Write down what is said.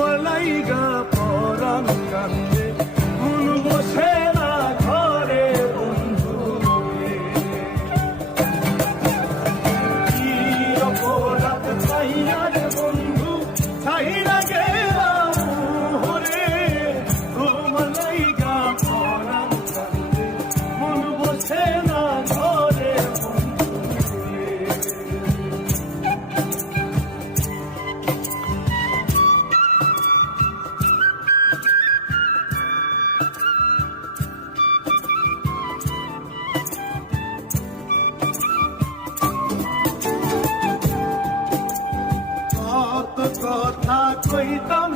ঘুমলাইগা পরাণ কান্দে মন বসে না ঘরে বন্ধু কি অপরাধ পাইয়ার বন্ধু ছাইরা গেলাম মোহরে ঘুমলাইগা পরাণ কান্দে মন বসে না ঘরে কথা কইতাম